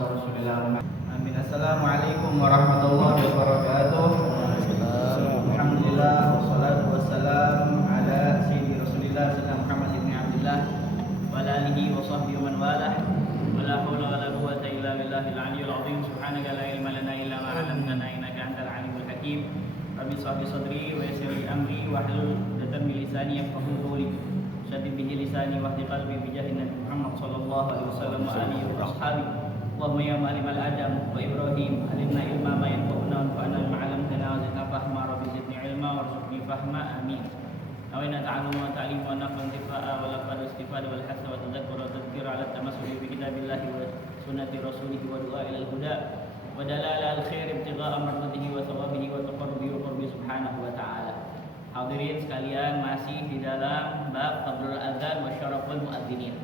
Rasulillah. Amin. Assalamualaikum warahmatullahi wabarakatuh. Alhamdulillah wassalatu wassalam ala sayyidi Rasulillah sallallahu Muhammad ibn Abdullah wa ala alihi wa sahbihi wa man walah. Wa la haula wa la quwwata illa billahil aliyyil azim. Subhanaka la ilma lana illa ma 'allamtana innaka antal alimul hakim. Rabbi shrah li sadri wa yassir li amri wahlul 'uqdatam min lisani yafqahu qawli. Syadid bihi lisani wahdi qalbi bi jahi Nabi Muhammad sallallahu alaihi wasallam wa alihi wa ashabihi. Allahumma ya ma'alimal adam wa Ibrahim alimna ilma ma yanfa'una wa anfa'na bima 'allamtana wa zidna fahma rabbi zidni ilma warzuqni fahma amin. Awina ta'alluma wa ta'lim wa naf'an tifa'a wa laqad istifada wal hasa wa tadhakkura wa tadhkira 'ala tamassuki bi kitabillahi wa sunnati rasulih wa du'a ila al-huda wa dalala al-khair ibtigha'a mardatihi wa thawabihi wa taqarrubi wa qurbi subhanahu wa ta'ala. Hadirin sekalian, masih di dalam bab fadlul adzan wa syaraful muadzinin.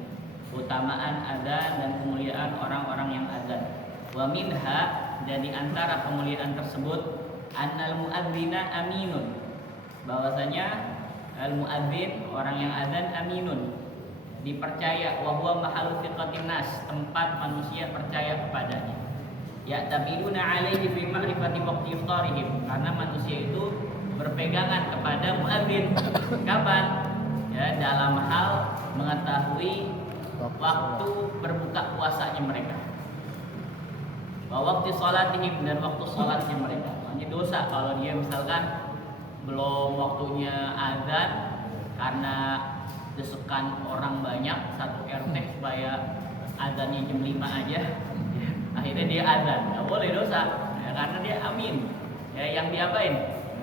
Keutamaan adzan dan kemuliaan orang-orang yang adzan. Wa minha, dan di antara kemuliaan tersebut annal muadzina aminun. Bahwasanya al muadzin, orang yang adzan, aminun, dipercaya, wa huwa mahallu thiqatin nas, tempat manusia percaya kepadanya. Ya tabiduna alaihi fi ma'rifati waqti iftarihim, karena manusia itu berpegangan kepada muadzin. Kapan? Ya, dalam hal mengetahui waktu berbuka puasanya mereka. Wa waktu salatihim, dan waktu salatnya mereka. Ini dosa kalau dia misalkan belum waktunya azan karena desekan orang banyak satu RT supaya azannya jam 5 aja. Akhirnya dia azan. Enggak boleh, dosa. Ya, karena dia amin. Ya, yang diapain?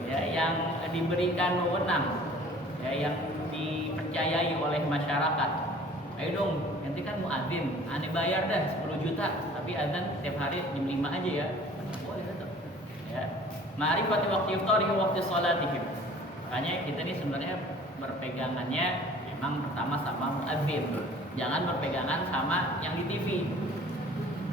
Ya, yang diberikan wewenang, ya, yang dipercayai oleh masyarakat. Ayo dong, nanti kan muadzin, aneh bayar dah 10 juta, tapi azan setiap hari jam 5 aja ya. Boleh tetap. Ya. Ma'rifati waqti iftarih waqti salatihim. Makanya kita ini sebenarnya berpegangannya memang pertama sama muadzin. Jangan berpegangan sama yang di TV.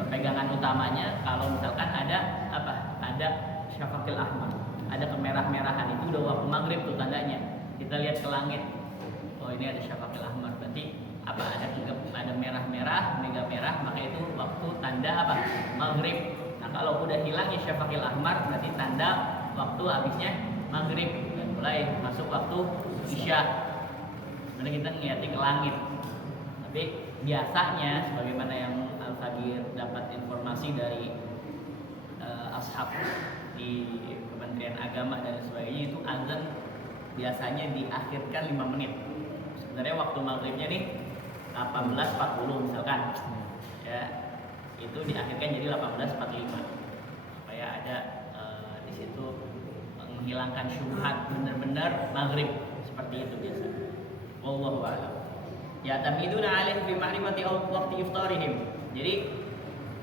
Berpegangan utamanya kalau misalkan ada apa? Ada syafaqil ahmar. Ada kemerah-merahan, itu udah waktu maghrib tuh tandanya. Kita lihat ke langit, oh ini ada syafaqil ahmar, berarti apa? Ada merah-merah, mega merah, maka itu waktu tanda apa? Maghrib. Nah kalau udah hilangnya syafaqil ahmar, berarti tanda waktu habisnya maghrib dan mulai masuk waktu isya. Sebenarnya kita ngeliatin ke langit, tapi biasanya sebagaimana yang Al-Fagir dapat informasi dari ashab di Kementerian Agama dan sebagainya, itu azan biasanya diakhirkan 5 menit. Sebenarnya waktu maghribnya nih 18.40 misalkan, ya itu diakhirkan jadi 18.45 supaya ada di situ menghilangkan syubhat, benar-benar maghrib seperti itu biasa. Wallahu a'lam. Ya tamiduna alaihi fi ma'rifati waqti iftarihim. Jadi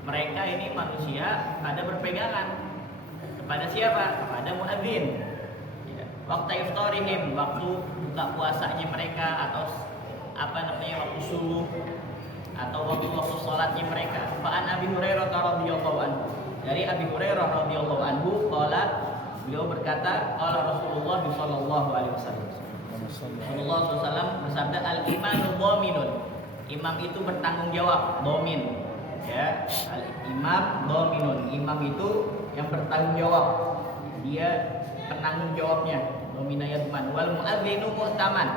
mereka ini manusia ada berpegangan kepada siapa? Kepada muadzin. Ya. Waktu iftarihim, waktu buka puasanya mereka, atau apa namanya, waktu subuh, atau waktu sholatnya mereka. Fa'an Abi Hurairah radhiyallahu anhu. Dari Abi Hurairah radhiyallahu anhu, qala, beliau berkata, qala Rasulullah sallallahu alaihi wasallam. Rasulullah SAW bersabda, al-imanu dhaminun. Imam itu bertanggung jawab, dhamin. Ya, al-imam dhaminun. Imam itu yang bertanggung jawab, dia penanggung jawabnya, dominaya teman. Wal muadzinu mu'taman,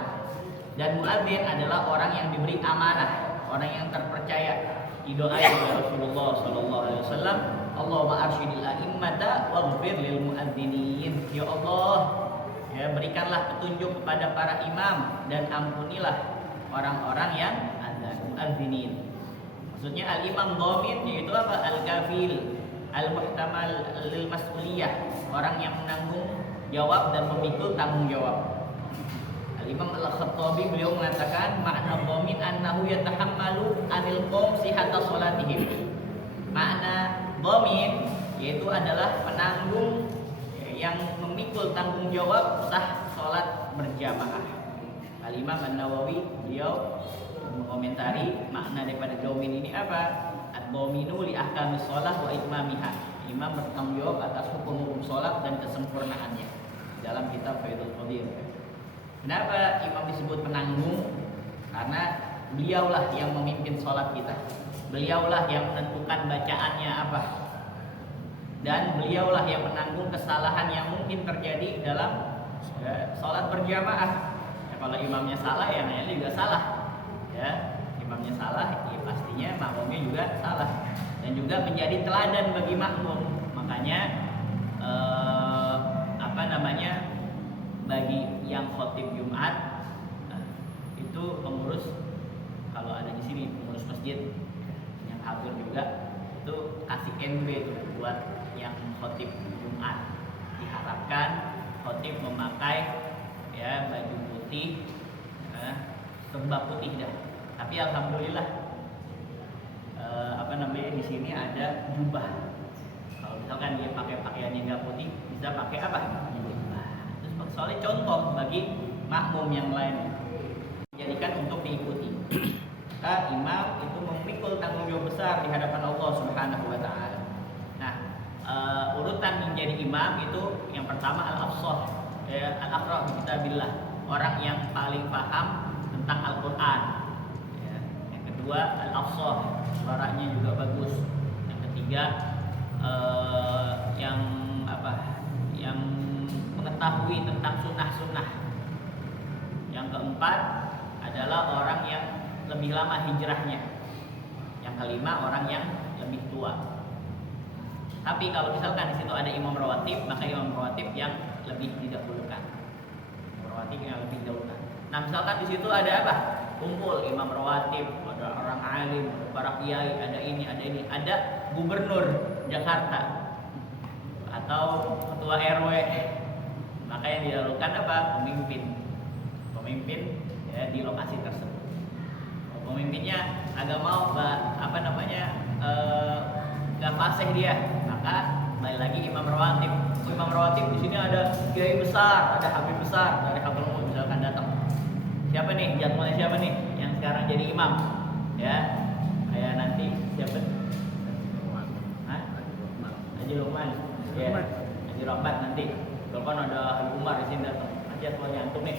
dan muadzin adalah orang yang diberi amanah, orang yang terpercaya. Didoai oleh Rasulullah sallallahu alaihi wasallam, Allahumma arsyidil a'immata waghfir lil muadzinin. Ya Allah, ya berikanlah petunjuk kepada para imam dan ampunilah orang-orang yang adzan, muadzinin. Maksudnya al-imam dhamin yaitu apa? Al-kafil, al-muhtamal lil mas'uliyah, orang yang menanggung jawab dan memikul tanggung jawab. Al-Imam Al-Khattabi beliau mengatakan makna dhamin annahu yatahammalu anil qaum sihhata salatihim. Makna dhamin yaitu adalah penanggung yang memikul tanggung jawab sah salat berjamaah. Al-Imam An-Nawawi beliau mengomentari makna daripada dhamin ini apa? Ad-dhaminu li ahkamis shalah wa itmamiha. Imam bertanggung jawab atas hukum-hukum salat dan kesempurnaannya dalam kitab Faidul Qadir. Kenapa imam disebut penanggung? Karena beliaulah yang memimpin salat kita. Beliaulah yang menentukan bacaannya apa, dan beliaulah yang menanggung kesalahan yang mungkin terjadi dalam sholat berjamaah. Ya, kalau imamnya salah, ya namanya juga salah. Ya, imamnya salah, ya pastinya makmumnya juga salah. Dan juga menjadi teladan bagi makmum. Makanya bagi yang khotib Jumat itu pengurus, kalau ada di sini pengurus masjid yang hadir juga, itu kasih NB itu buat yang khotib Jumat. Diharapkan khotib memakai ya baju putih, serba putih dah. Tapi alhamdulillah di sini ada jubah. Kalau misalkan dia pakai pakaian yang nggak putih, bisa pakai apa? Jubah. Terus soalnya contoh bagi makmum yang lain, dijadikan untuk diikuti. Imam itu memikul tanggung jawab besar di hadapan Allah Subhanahu wa taala. Nah, urutan menjadi imam itu yang pertama al-afshah, al-aqra bi kitabillah, orang yang paling paham tentang Al-Qur'an. Ya. Yang kedua al-afshah, suaranya juga bagus. Yang ketiga yang mengetahui tentang sunnah-sunnah. Yang keempat adalah orang yang lebih lama hijrahnya. Yang kelima orang yang lebih tua. Tapi kalau misalkan di situ ada imam rawatib, maka imam rawatib yang lebih didahulukan. Imam rawatib yang lebih didahulukan. Nah, misalkan di situ ada apa? Kumpul imam rawatib, ada orang alim, para kiai, ada ini, ada gubernur Jakarta atau ketua RW. Maka yang didahulukan apa? Pemimpin ya, di lokasi tersebut. Pemimpinnya agak mau nggak fasih dia, maka balik lagi imam rawatib. Imam rawatib di sini ada kiai besar, ada habib besar dari Habul Umum misalkan datang. Siapa nih? Jadwalnya siapa nih yang sekarang jadi imam? Ya, kayak nanti siapa? Haji Lukman. Ya, Haji Rahmat nanti. Kalau kan ada Habib Umar di sini datang. Nanti jadwalnya antum nih.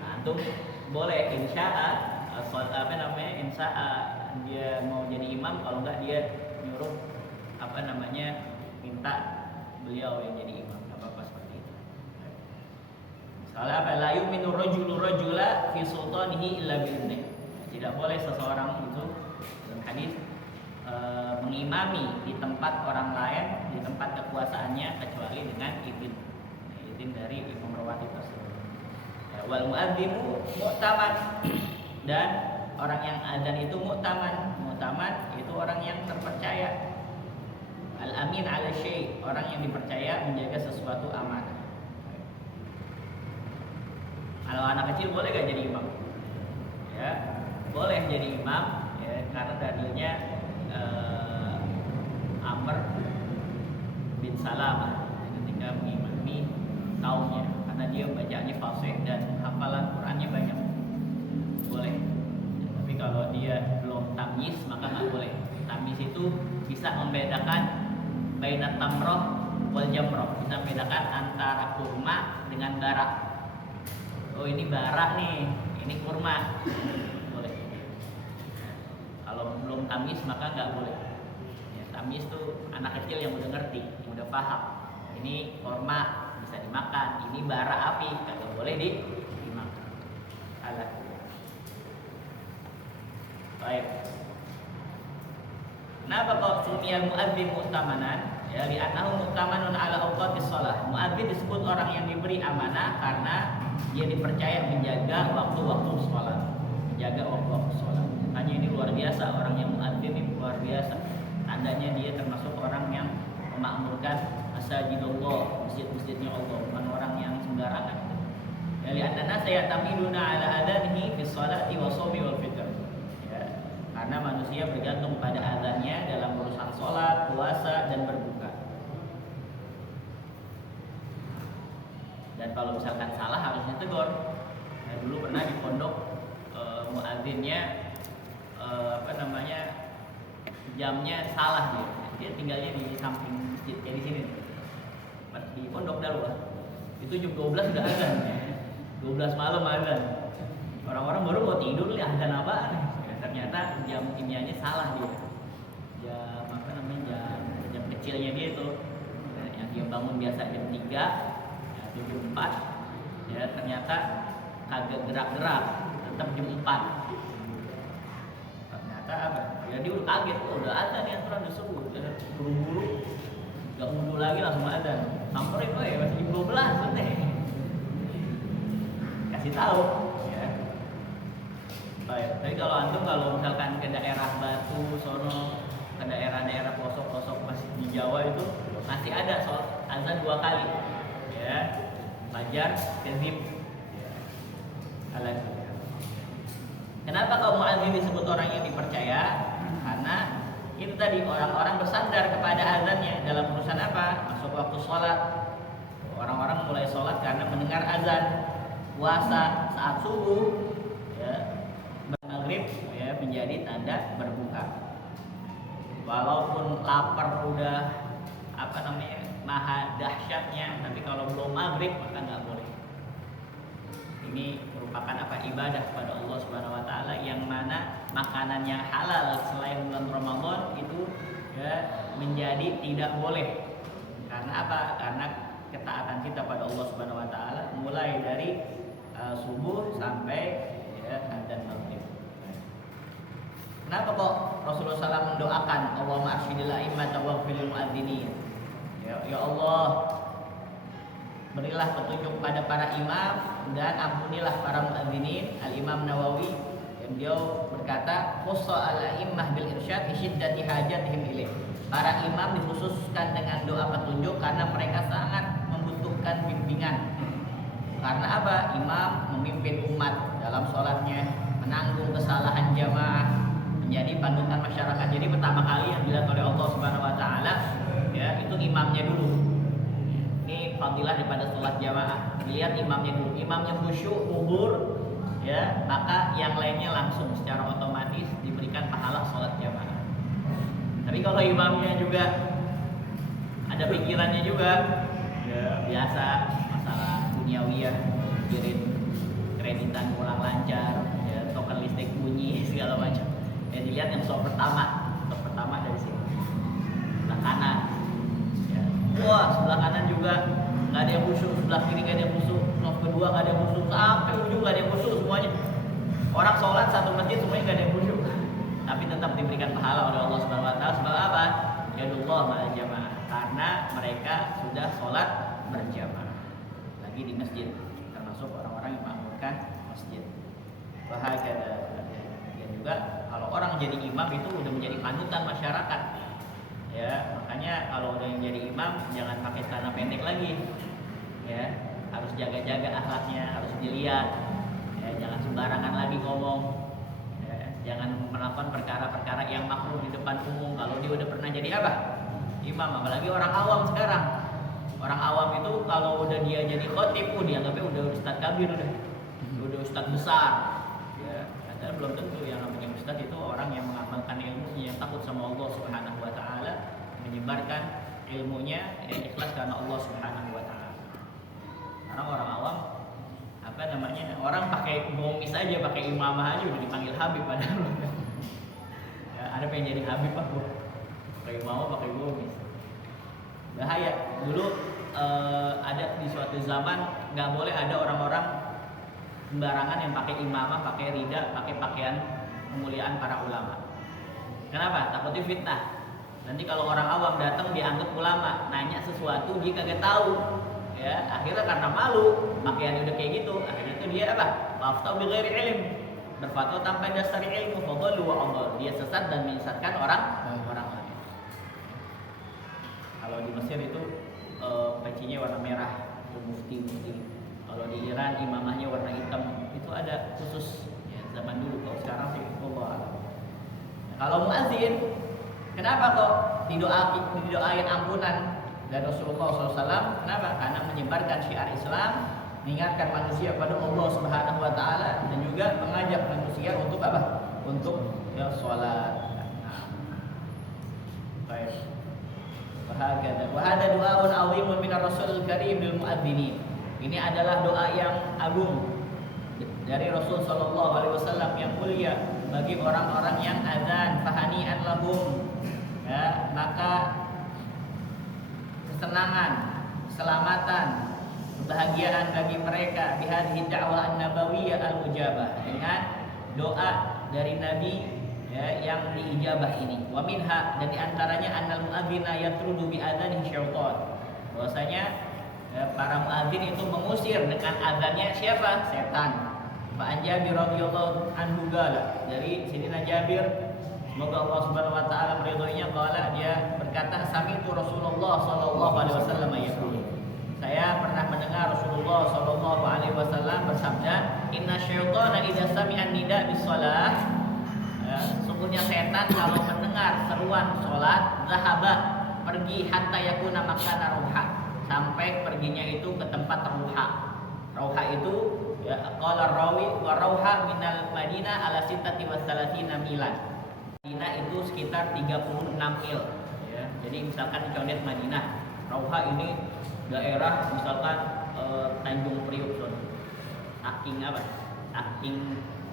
Nah, antum boleh insya dia mau jadi imam, kalau enggak dia nyuruh minta beliau yang jadi imam, apa seperti itu. Misalnya la yu'minu rajulu rajula fi sultanihi illa bi'idnih. Tidak boleh seseorang itu dalam hadis mengimami di tempat orang lain, di tempat kekuasaannya, kecuali dengan izin dari imam rawatib tersebut. Wal muadzinu mu'taman, dan orang yang adzan itu mu'taman. Mu'taman itu orang yang terpercaya. Al-amin ala syai', orang yang dipercaya menjaga sesuatu amanah. Kalau anak kecil boleh gak jadi imam? Ya, boleh jadi imam ya, karena dalilnya Amr bin Salamah ketika mengimami kaumnya, karena dia bacaannya fasih dan hafalan Qur'annya banyak. Boleh. Tapi kalau dia belum tamyiz maka nggak boleh. Tamyiz itu bisa membedakan bainat tamroh wal jamroh, bisa membedakan antara kurma dengan bara. Oh, ini bara nih, ini kurma. Boleh. Kalau belum tamyiz maka nggak boleh. Ya, tamyiz tuh anak kecil yang udah ngerti, yang udah paham. Ini kurma bisa dimakan, ini bara api kagak boleh dimakan. Alah. Baik. Kenapa kok sumiyal muadzin mu'tamanan? Ya, li'annahu mu'tamanun ala awqatis shalah. Muadzin disebut orang yang diberi amanah karena dia dipercaya menjaga waktu-waktu sholat, menjaga waktu-waktu sholat. Makanya ini luar biasa, orang yang muadzin ini luar biasa. Tandanya dia termasuk orang yang memakmurkan masjidullah, masjid-masjidnya Allah, bukan orang yang sembarangan. Ya, li'annana sayatamiduna ala adanihi fi sholati wa shaumi wal fitr. Karena manusia bergantung pada azannya dalam urusan sholat, puasa, dan berbuka. Dan kalau misalkan salah harusnya tegur. Nah, dulu pernah di pondok muadzinnya jamnya salah dia. Dia tinggalnya di samping masjid kayak di sini. Di pondok Darul. Itu jam 12 sudah azan. 12 malam azan. Orang-orang baru mau tidur, lihat azan apaan. ternyata jam kimianya salah dia. Jam apa namanya, jam kecilnya dia itu, yang dia bangun biasa jam 3, ya, jam 4, ya ternyata kagak gerak-gerak, tetap jam 4. Ternyata apa? Ya dia udah kaget, udah azan nih aturan udah subuh, buru-buru, gak wudhu lagi langsung azan. Samperin, masih jam 12 nih. Kasih tahu, ya. Baik. Tapi kalau antum kalau misalkan ke daerah Batu, sono, ke daerah-daerah pelosok-pelosok masih di Jawa itu masih ada sholat azan 2 kali, ya. Fajar, maghrib, ya. Kenapa kaum muadzin disebut orang yang dipercaya? Karena itu tadi orang-orang bersandar kepada azannya dalam urusan apa? Masuk waktu sholat. Orang-orang mulai sholat karena mendengar azan. Puasa saat subuh, ya, maghrib, ya, menjadi tanda berbuka. Walaupun lapar udah apa namanya maha dahsyatnya, tapi kalau belum maghrib maka nggak boleh. Ini merupakan apa? Ibadah kepada Allah Subhanahu Wa Taala, yang mana makanan yang halal selain bulan Ramadan itu, ya, menjadi tidak boleh. Karena apa? Karena ketaatan kita pada Allah Subhanahu Wa Taala mulai dari subuh sampai, ya, adzan maghrib. Kenapa kok Rasulullah SAW mendoakan Allahumma arsyidil a'immata waghfiril mu'adzinin? Ya Allah, berilah petunjuk pada para imam dan ampunilah para muadzinin. Al-Imam Nawawi yang beliau berkata, khussa al-a'immah bil irsyad fi syiddati hajatihim ilaih. Para imam dikhususkan dengan doa petunjuk karena mereka sangat membutuhkan bimbingan. Karena apa? Imam memimpin umat dalam sholatnya, menanggung kesalahan jamaah, menjadi panutan masyarakat. Jadi pertama kali yang dilihat oleh Allah Subhanahu Wa Taala, ya, itu imamnya dulu. Ini fadilah daripada sholat jamaah. Dilihat imamnya dulu. Imamnya khusyuk, hubur, ya, maka yang lainnya langsung secara otomatis diberikan pahala sholat jamaah. Tapi kalau imamnya juga ada pikirannya juga, ya, biasa masalah duniawiyah, kreditan kurang lancar, ya, token listrik bunyi segala macam. Ya, dilihat yang sok pertama dari sini, sebelah kanan. Wah, sebelah kanan juga nggak ada yang khusyuk, sebelah kiri nggak ada yang khusyuk, soft kedua nggak ada yang khusyuk, sampai ujung nggak ada yang khusyuk semuanya. Orang sholat satu masjid semuanya nggak ada yang khusyuk, tapi tetap diberikan pahala oleh Allah Subhanahu Wa Taala. Sebab apa? Yadullah ma'al jamaah, karena mereka sudah sholat berjamaah lagi di masjid, termasuk orang-orang yang mengamalkan masjid. Bahagia. Dan juga kalau orang jadi imam itu udah menjadi panutan masyarakat. Ya, makanya kalau udah yang jadi imam jangan pakai celana pendek lagi, ya, harus jaga-jaga akhlaknya, harus dilihat, ya, jangan sembarangan lagi ngomong, ya, jangan melakukan perkara-perkara yang makruh di depan umum. Kalau dia udah pernah jadi apa? Imam, apalagi orang awam sekarang. Orang awam itu kalau udah dia jadi khotib, dianggapnya udah ustadz kabir, udah ustadz besar, ya, padahal belum tentu. Yang namanya ustadz itu orang yang mengamalkan ilmunya, yang takut sama Allah Subhanahu Wa Taala, menyebarkan ilmunya, ikhlas karena Allah Subhanahu Wa Taala. Karena orang awam apa namanya, orang pakai gomis aja, pakai imamah aja udah dipanggil habib padahal. Ya, ada pengen jadi habib aku, pakai imamah pakai gomis, bahaya. Dulu ada di suatu zaman nggak boleh ada orang-orang sembarangan yang pakai imamah, pakai rida, pakai pakaian kemuliaan para ulama. Kenapa? Takutnya fitnah. Nanti kalau orang awam datang dianggap ulama, nanya sesuatu dia kagak tahu, ya, akhirnya karena malu pakaiannya udah kayak gitu, akhirnya itu dia apa? Faftau bi ghairi ilm, berfatwa tanpa dasar ilmu, fadhallu wa adall, dia sesat dan menyesatkan orang lain. Kalau di Mesir itu pecinya warna merah, itu mufti. Kalau di Iran imamahnya warna hitam, itu ada khusus, ya, zaman dulu. Kalau sekarang sih Allah. Kalau muadzin, kenapa kok didoain ampunan dari Rasulullah SAW? Kenapa? Karena menyebarkan syiar Islam, mengingatkan manusia pada Allah Subhanahu Wa Taala, dan juga mengajak manusia untuk apa? Untuk, ya, sholat. Baik. Wahada doaun azimun minar Rasul Karim lil muadzinin. Ini adalah doa yang agung dari Rasul Sallallahu Alaihi Wasallam yang mulia bagi orang-orang yang azan, fahani'an lahum, ya, maka kesenangan, keselamatan, kebahagiaan bagi mereka bihadhihi da'wah an-nabawiyyah al-mujabah, dengan doa dari Nabi, ya, yang diijabah ini. Wa minha, dan diantaranya annal muadzina yatrudu bi adzanihi syaitan, bahwasanya para muadzin itu mengusir dengan azannya siapa? Setan. Fa an Jabir radhiyallahu anhu qala, dari Sayyidina Jabir, semoga Allah Subhanahu wa taala meridhoinya, qala, dia berkata, sami'tu Rasulullah sallallahu alaihi wasallam yaqul, saya pernah mendengar Rasulullah sallallahu alaihi wasallam bersabda, inna syaitana idza sami'a nida bis shalah, sungguhnya setan kalau mendengar seruan salat, zahaba, pergi, hatta yakuna makana ruha, sampai perginya itu ke tempat ruha. Ruha itu, ya, qala rawi wa rauha minal Madinah ala sittati wa salatina milan. Madinah itu sekitar 36 mil, ya. Jadi misalkan condet Madinah, Rauha ini daerah misalkan Tanjung Priuk, saking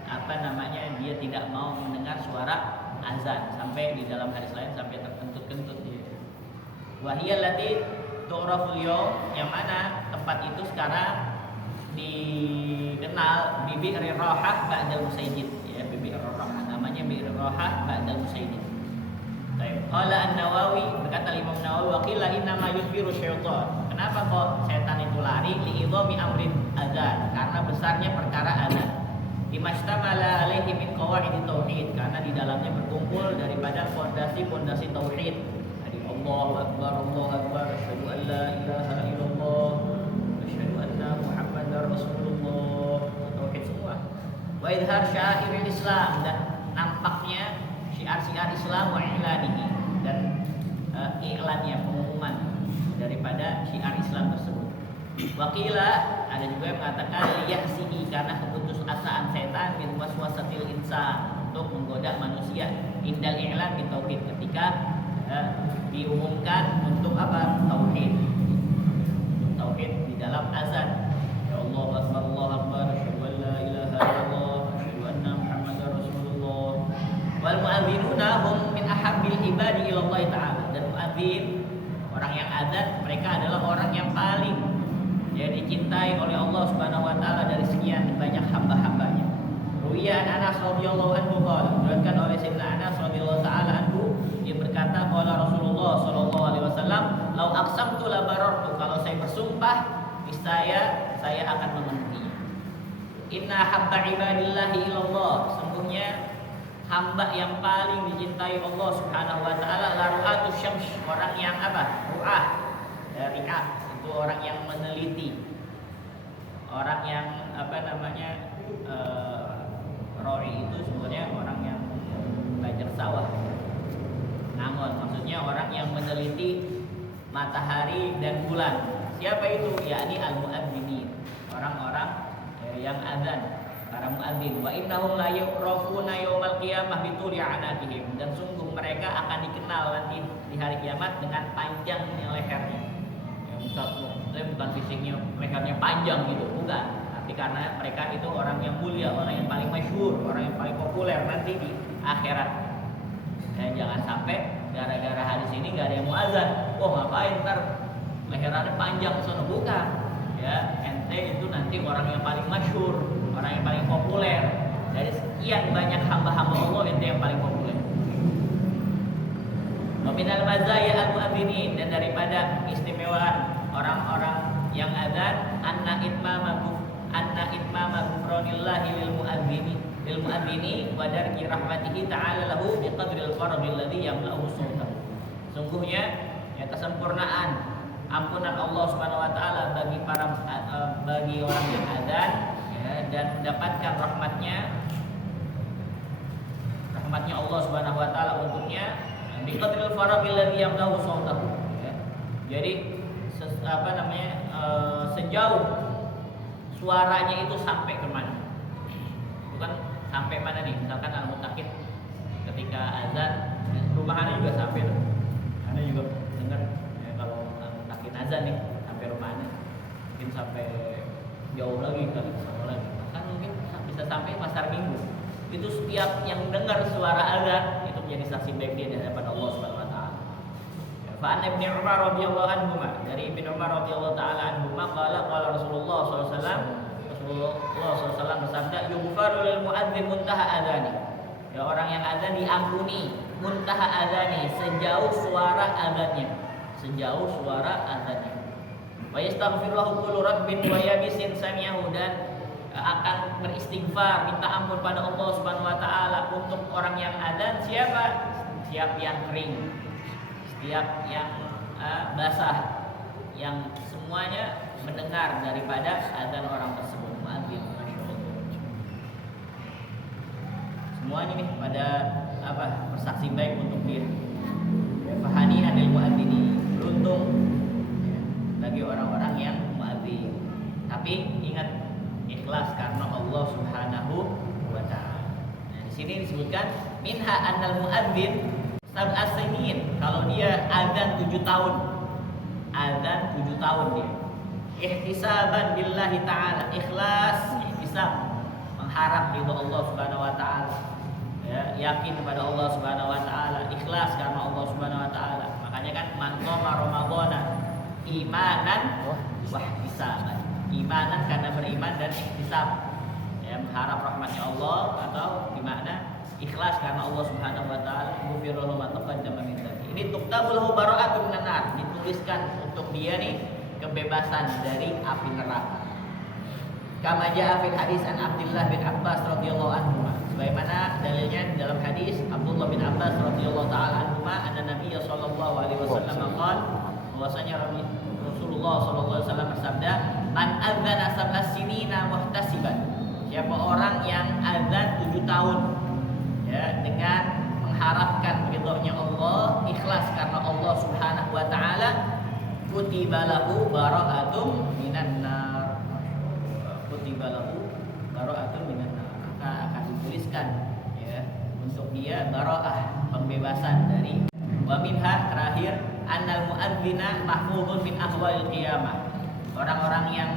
apa namanya, dia tidak mau mendengar suara azan, sampai di dalam hadis lain sampai terkentut-kentut dia. Wa hiya allati tu'raful yawm, yang mana tempat itu sekarang dikenal bi Bi'r Rahah ba'dal Musayyid, ya, Bi'r Rahah, namanya Bi'r Rahah ba'dal Musayyid. Baik, qala An-Nawawi, berkata Imam Nawawi, wa qila inna ma yudbiru syaitan. Kenapa kok setan itu lari? Li idhami amrin azan, karena besarnya perkara azan. Dimastamala alaihi min qawaid tauhid, karena di dalamnya berkumpul daripada fondasi-fondasi tauhid. Jadi Allahu akbar, asyhadu an la ilaha illallah, asyhadu anna Muhammadar Rasulullah, tauhid semua. Wa idhar syairil Islam, dan nampaknya syiar-syiar Islam, wa i'lanihi, dan iklannya, pengumuman daripada syiar Islam tersebut. Wakila, ada juga yang mengatakan liyahsihi, karena keputusasaan setan min waswasatil insan, untuk menggoda manusia, indal i'lan bi tauhid, ketika diumumkan untuk apa? Tauhid. Tauhid di dalam azan. Ya Allah akbar, Allahu akbar, asyhadu an la ilaha illallah, asyhadu anna Muhammadar Rasulullah. Wal muadzinuna hum min ahabbil ibadi ila Allah taala, dan muadzin, orang yang azan, mereka adalah orang yang paling, ya, dicintai oleh Allah Subhanahu wa taala dari sekian banyak hamba-hambanya. Ruwiya an Anas radhiyallahu anhu qala, diriwayatkan oleh Sayyidina Anas radhiyallahu taala anhu, dia berkata, qala Rasulullah sallallahu alaihi wasallam, lau aqsamtu la barartu, kalau saya bersumpah niscaya saya akan memenuhinya. Inna habba ibadillahi ilallah, sungguhnya hamba yang paling dicintai Allah Subhanahu wa taala, laru'atus syams, orang yang apa? Ru'ah, ri'ah, itu orang yang meneliti, orang yang apa namanya, roi itu sebenarnya orang yang belajar sawah, ngangon, maksudnya orang yang meneliti matahari dan bulan. Siapa itu? Yakni al-muadzinin, orang-orang yang azan, para muadzin. Wa innahum la yu'rafuna yaumal qiyamah bi tuli anatihim, dan sungguh mereka akan dikenal nanti di hari kiamat dengan panjangnya lehernya. Ya, bukan fisiknya lehernya panjang gitu, bukan. Tapi karena mereka itu orang yang mulia, orang yang paling masyhur, orang yang paling populer nanti di akhirat. Dan jangan sampai gara-gara hadis ini gak ada yang mau azan. Oh, ngapain ntar leherannya panjang sono, bukan. Ya, ente itu nanti orang yang paling masyhur, orang yang paling populer. Dari sekian banyak hamba-hamba Allah, ente yang paling populer. Wa minal mazaya al-mu'adzinin, dan daripada istimewaan orang-orang yang azan, anna itmama ghufranillahi lil mu'adzini wa darki rahmatihi ta'ala lahu bi qadril faragh alladhi yamla'u sultan. Sungguhnya, ya, kesempurnaan ampunan Allah Subhanahu wa taala bagi orang yang azan, ya, dan mendapatkan rahmatnya Allah Subhanahu wa taala untuknya bi qadril faragh alladhi yamla'u sultan. Ya. Jadi sejauh suaranya itu sampai ke mana? Bukan sampai mana nih? Misalkan al-muttaqin ketika azan, rumahannya juga sampai tuh. Anda juga dengar, ya, kalau al-muttaqin azan nih sampai rumahnya, mungkin sampai jauh lagi, kali sama lagi. Kan mungkin bisa sampai pasar Minggu. itu setiap yang dengar suara azan itu menjadi saksi baik dia di hadapan Allah Subhanahu wa taala. Fa an Ibnu Umar radhiyallahu anhu, dari Ibnu Umar radhiyallahu taala anhu qala Rasulullah sallallahu alaihi wasallam, Rasulullah sallallahu alaihi wasallam bersabda, yughfaru lil muadzin muntaha adzani. Ya, orang yang azan diampuni muntaha adzani, sejauh suara azannya, sejauh suara azannya. Wa yastaghfiru lahu kullu rabbin wa yabisin sami'ahu, dan akan beristighfar, minta ampun pada Allah Subhanahu wa taala untuk orang yang azan. Siapa? Setiap yang kering, setiap yang basah, yang semuanya mendengar daripada azan orang tersebut. Muadzin, masyaallah. Semuanya nih pada bersaksi baik untuk dia. Fahani anil muadzini, beruntung bagi orang-orang yang muadzin. Tapi ingat, ikhlas karena Allah Subhanahu wa taala. Nah, di sini disebutkan minha annal muadzin sab'as sinin, kalau dia azan 7 tahun. Azan 7 tahun dia. Ihtisaban billahi taala, ikhlas, ihtisab, mengharap ridho Allah Subhanahu wa taala. Ya, yakin kepada Allah Subhanahu wa taala, ikhlas karena Allah Subhanahu wa taala. Makanya kan man qama ramadhana imanan wa ihtisaban. Imanan karena beriman dan ihtisab, ya, mengharap rahmatnya Allah, atau dimana ikhlas karena Allah Subhanahu wa taala. Ghufirallahu ma taqaddama min dzambi. Ini tuktabul bara'atun minan nar, dituliskan untuk dia nih kebebasan dari api neraka. Kama jaa fil hadis an Abdullah bin Abbas radhiyallahu anhu, sebagaimana dalilnya dalam hadis Abdullah bin Abbas radhiyallahu taala anhu, anna Nabi sallallahu alaihi wasallam qala, bahwasanya Rasulullah sallallahu alaihi wasallam bersabda, man adzana sab'as sinina muhtasiban, siapa orang yang azan 7 tahun, ya, dengan mengharapkan ridhonya Allah, ikhlas karena Allah Subhanahu wa taala, kutiba lahu bara'atum minan nar. Kutiba lahu bara'atum minan nar, maka akan dituliskan, ya, untuk dia bara'ah, pembebasan dari. Wa minha, terakhir, annal muadzina mahfuzun min ahwalil qiyamah. Orang-orang yang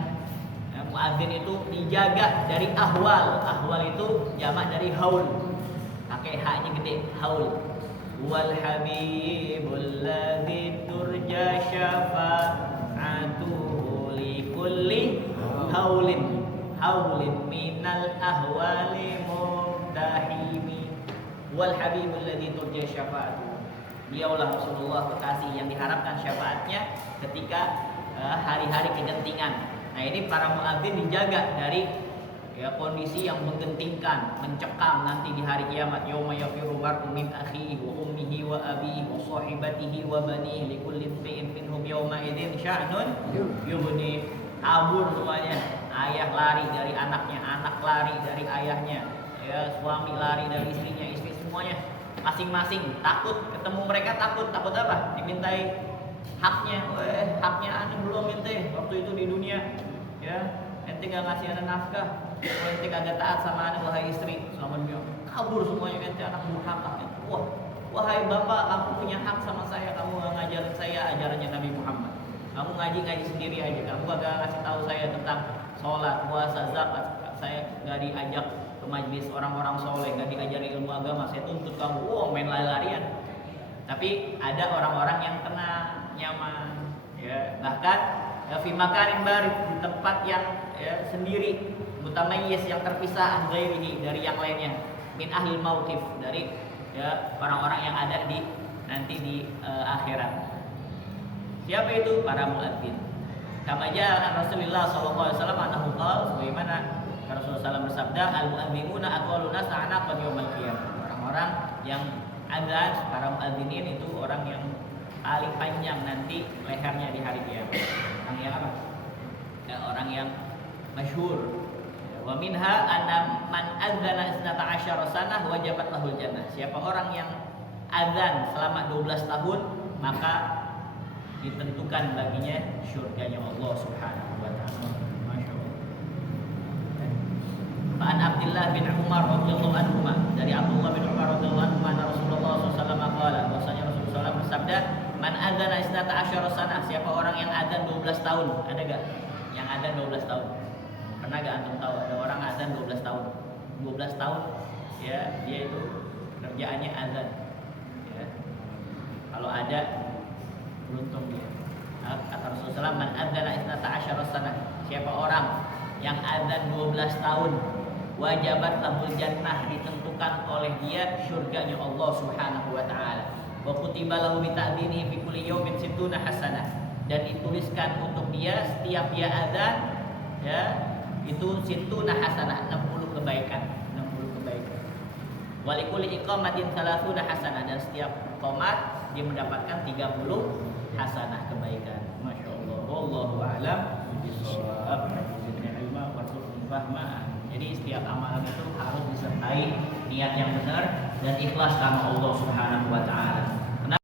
muadzin itu dijaga dari ahwal. Ahwal itu jamak dari haul, pakai haknya gede, haul. Wal habibul ladzi turja syafa'atuhu li kulli haulin minal ahwali muftahimi. Wal habibul ladzi turja syafa'atuhu, dialah Rasulullah kekasih yang diharapkan syafaatnya ketika hari-hari kegentingan. Nah, ini para muadzin dijaga dari, ya, kondisi yang menggentingkan, mencekam nanti di hari kiamat. Yauma yafiru mar'u min akhihi wa ummihi wa abihi wa sahibatihi wa banihi likulli imri'in minhum yauma idzin sya'nun yughni. Kabur semuanya. Ayah lari dari anaknya, anak lari dari ayahnya, ya, suami lari dari istrinya, istri semuanya masing-masing takut ketemu mereka. Takut apa? Dimintai haknya. Haknya ane belum ente waktu itu di dunia, ya, ente gak ngasih ane nafkah, ente kagak taat sama ane, wahai istri, sama dunia. Kabur semuanya, ente anak durhaka. Wahai bapak, kamu punya hak sama saya, kamu gak ngajarin saya ajarannya Nabi Muhammad. Kamu ngaji sendiri aja, kamu gak ngasih tahu saya tentang sholat, puasa, zakat. Saya gak diajak ke majlis orang-orang soleh, gak diajari ilmu agama. Saya tuntut kamu, main lari-larian. Tapi ada orang-orang yang tenang, nyaman, ya, bahkan fi makanin barid, di tempat yang, ya, sendiri, mutamayyiz, yang terpisah ghairihi, dari yang lainnya, min ahlil mauqif, dari, ya, orang-orang yang ada di nanti di akhirat. Siapa itu? Para muadzin. Kama jaa Rasulullah sallallahu alaihi wasallam annahu qala, sebagaimana Rasulullah SAW bersabda, al muadzinuna atwaluna sa'anaqan yaumil qiyamah. Orang-orang yang azan, para muadzinin itu orang yang paling panjang nanti lehernya di hari kiamat. Orang yang apa? Ya, orang yang masyhur. Wa minha anna man adzana 12 sanah wajabat lahul jannah. Siapa orang yang azan selama 12 tahun, maka ditentukan baginya surganya Allah Subhanahu wa taala. Masyaallah. An Abdullah bin Umar radhiyallahu anhu, dari Abdullah bin Umar radhiyallahu anhu, Rasulullah SAW qala, bahwasanya Rasulullah SAW bersabda, man adzana 12 sanah, siapa orang yang adzan 12 tahun. Ada enggak yang adzan 12 tahun? Pernah enggak antum tahu ada orang adzan 12 tahun? 12 tahun ya dia itu kerjaannya azan. Ya. Kalau ada beruntung dia. Kata Rasulullah, man adzana isnata asyara sanah. Siapa orang yang azan 12 tahun, wajabat lahul jannah, ditentukan oleh dia surganya Allah Subhanahu wa taala. Wa kutiba lahu bi ta'dinihi fi kulli yawmin 60 hasanah. Dan dituliskan untuk dia setiap dia azan ya itu 60 hasanah, 60 kebaikan, 60 kebaikan. Wa likulli iqamatin 30 hasanah, dan setiap qomat dia mendapatkan 30 hasanah kebaikan. Masya Allah. Wallahu a'lam bishawab. Ilma warzuqni fahma. Jadi setiap amalan itu harus disertai niat yang benar dan ikhlas karena Allah Subhanahu wa taala.